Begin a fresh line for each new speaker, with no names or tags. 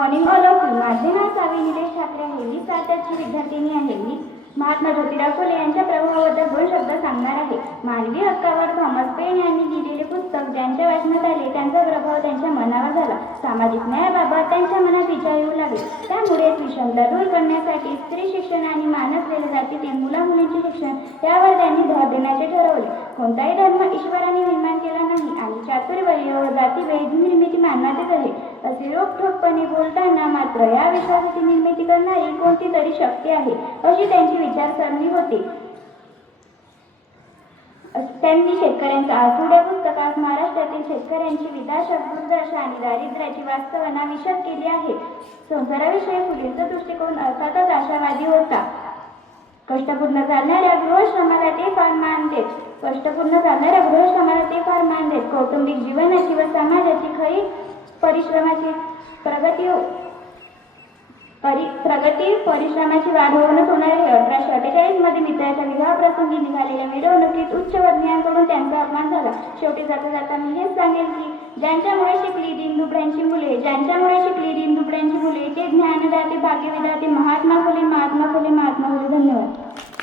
Morning all of you माझे नाव सावी निलेश ठाकरे आहे मी सातारची विद्यार्थिनी आहे मी महात्मा ज्योतिराव फुले यांच्या प्रभावाबद्दल दोन शब्द सांगणार आहे. मानवी हक्कावर थॉमस पेन यांनी लिहिलेले पुस्तक ज्यांच्या वाचनात आले त्यांचा प्रभाव त्यांच्या मनावर झाला. सामाजिक न्यायाबाबत त्यांच्या मनात विचार येऊ लागले. त्यामुळे विषमता दूर करण्यासाठी स्त्री शिक्षण आणि मानसलेल्या जातीतील मुला मुलींचे शिक्षण यावर त्यांनी भर देण्याचे ठरवले. कोणताही धर्म ईश्वराने निर्माण केला नाही आणि चातुर्वर्य व जातीभेद निर्मिती असे रोखठोकपणे बोलताना मात्र या विश्वासाची निर्मिती करणारी कोणती तरी शक्ती आहे अशी त्यांची विचारसरणी होती. त्यांनी शेतकऱ्यांचा आठवड्या पुस्तकात महाराष्ट्रातील शेतकऱ्यांची विदाशक दुर्दशा आणि दारिद्र्याची वास्तवना विशद केली आहे. संसाराविषयी पुढीलचा दृष्टिकोन अर्थातच आशावादी होता. कष्टपूर्ण चालणाऱ्या गृहश्रमाला ते फार मान देत कष्टपूर्ण चालणाऱ्या गृहश्रमाला ते फार मान देत कौटुंबिक जीवनाची व समाजाची खरी परिश्रमाची प्रगती हो- परि प्रगती परिश्रमाची वाढ होऊनच होणार आहे अठराशे अठ्ठेचाळीसमध्ये मित्राच्या विवाहाप्रसंगी निघालेल्या मिरवणुकीत उच्च वर्णीयांकडून त्यांचा अपमान झाला. शेवटी जाता जाता मी हेच सांगेल की ज्यांच्यामुळे शिकली दीनदुबळ्यांची मुले ज्यांच्यामुळे शिकली दीनदुबळ्यांची मुले ते ज्ञानदाते भाग्यविदाते महात्मा